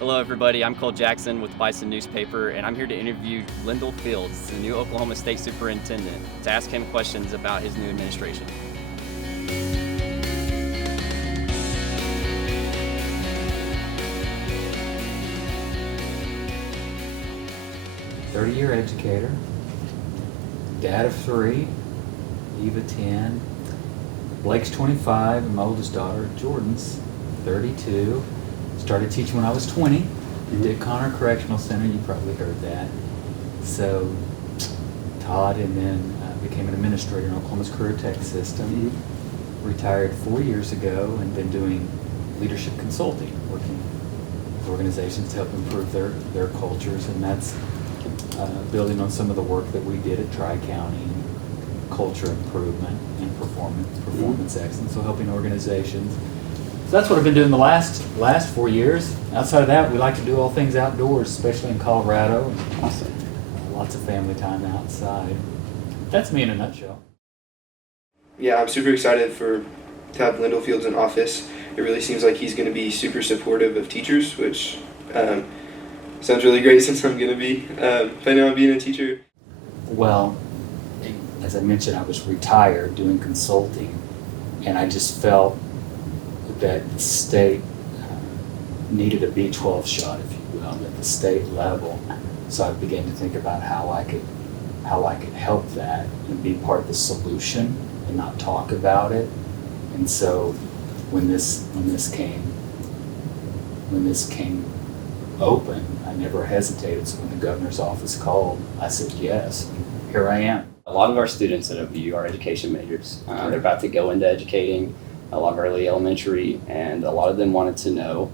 Hello everybody, I'm Kohl Jackson with the Bison newspaper, and I'm here to interview Lindel Fields, the new Oklahoma State Superintendent, to ask him questions about his new administration. "30-year educator, dad of 3, Eva 10, Blake's 25, and my oldest daughter, Jordan's 32. Started teaching when I was 20. Did Connor Correctional Center, you probably heard that. So taught and then became an administrator in Oklahoma's career tech system. Retired 4 years ago and been doing leadership consulting, working with organizations to help improve their cultures, and that's building on some of the work that we did at Tri-County, culture improvement and performance excellence, so helping organizations. So that's what I've been doing the last 4 years. Outside of that, we like to do all things outdoors, especially in Colorado. Awesome. Lots of family time outside. That's me in a nutshell. Yeah, I'm super excited to have Lindel Fields in office. It really seems like he's going to be super supportive of teachers, which sounds really great since I'm going to be planning on being a teacher. Well, as I mentioned, I was retired doing consulting, and I just felt that the state needed a B12 shot, if you will, at the state level. So I began to think about how I could help that and be part of the solution and not talk about it. And so when this came open, I never hesitated. So when the governor's office called, I said yes. And here I am. A lot of our students at OBU are education majors. They're about to go into educating, a lot of early elementary, and a lot of them wanted to know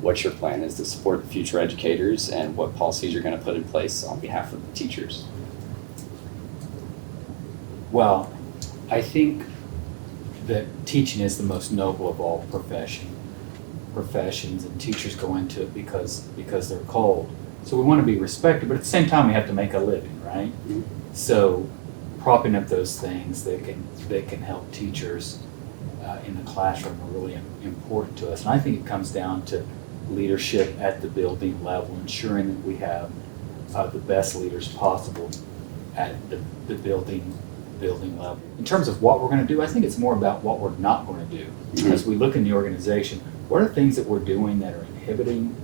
what your plan is to support future educators and what policies you're going to put in place on behalf of the teachers. Well, I think that teaching is the most noble of all professions, and teachers go into it because they're called. So we want to be respected, but at the same time we have to make a living, right? Mm-hmm. So propping up those things that can help teachers in the classroom are really important to us. And I think it comes down to leadership at the building level, ensuring that we have the best leaders possible at the building level. In terms of what we're going to do, I think it's more about what we're not going to do. Mm-hmm. As we look in the organization, what are things that we're doing that are inhibiting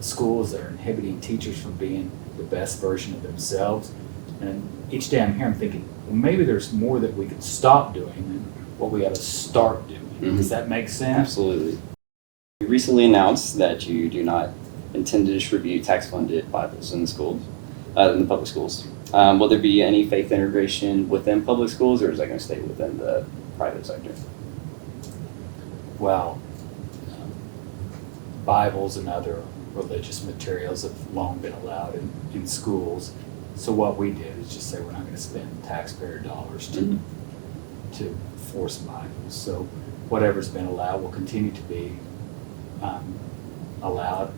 schools, that are inhibiting teachers from being the best version of themselves? And each day I'm here, I'm thinking, well, maybe there's more that we could stop doing than what we got to start doing. Mm-hmm. Does that make sense? Absolutely. You recently announced that you do not intend to distribute tax-funded Bibles in the schools, in the public schools. Will there be any faith integration within public schools, or is that going to stay within the private sector? Well, Bibles and other religious materials have long been allowed in schools. So what we did is just say we're not going to spend taxpayer dollars to force Bibles. So whatever's been allowed will continue to be allowed.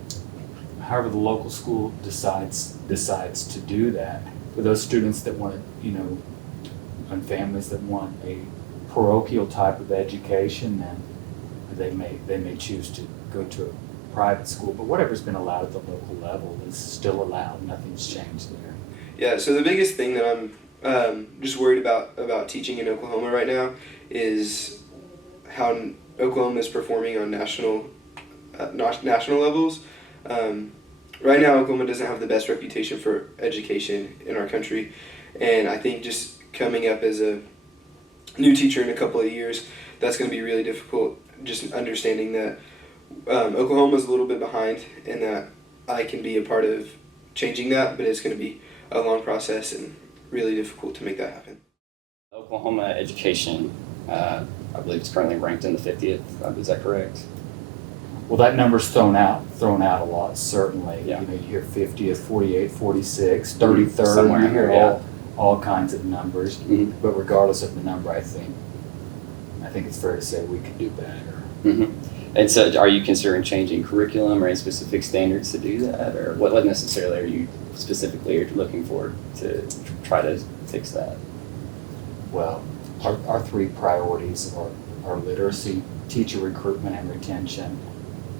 However, the local school decides to do that. For those students that want to, and families that want a parochial type of education, then they may choose to go to a private school. But whatever's been allowed at the local level is still allowed. Nothing's changed there. Yeah, so the biggest thing that I'm just worried about teaching in Oklahoma right now is how Oklahoma is performing on national levels. Right now, Oklahoma doesn't have the best reputation for education in our country, and I think just coming up as a new teacher in a couple of years, that's going to be really difficult, just understanding that Oklahoma is a little bit behind and that I can be a part of changing that, but it's going to be a long process and really difficult to make that happen. Oklahoma education, I believe it's currently ranked in the 50th. Is that correct? Well, that number's thrown out a lot, certainly. Yeah. You hear 50th, 48, 46, 33rd, somewhere you hear yeah. all kinds of numbers. Mm-hmm. But regardless of the number, I think it's fair to say we could do better. Mm-hmm. And so are you considering changing curriculum or any specific standards to do that? Or what necessarily are you specifically looking for to try to fix that? Well, our three priorities are literacy, teacher recruitment and retention,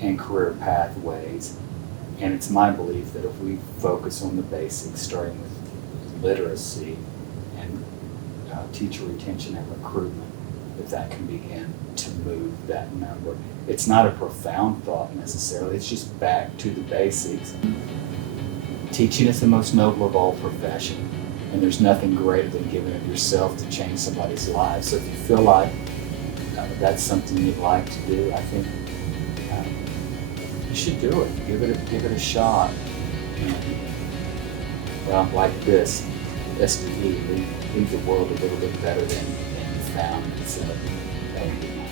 and career pathways. And it's my belief that if we focus on the basics, starting with literacy and teacher retention and recruitment, that can begin to move that number. It's not a profound thought necessarily, it's just back to the basics. Teaching is the most noble of all professions, and there's nothing greater than giving of yourself to change somebody's life. So if you feel like that's something you'd like to do, I think you should do it. Give it a shot. And, well, like this, SDE, leave the world a little bit better than you found it. So that would be my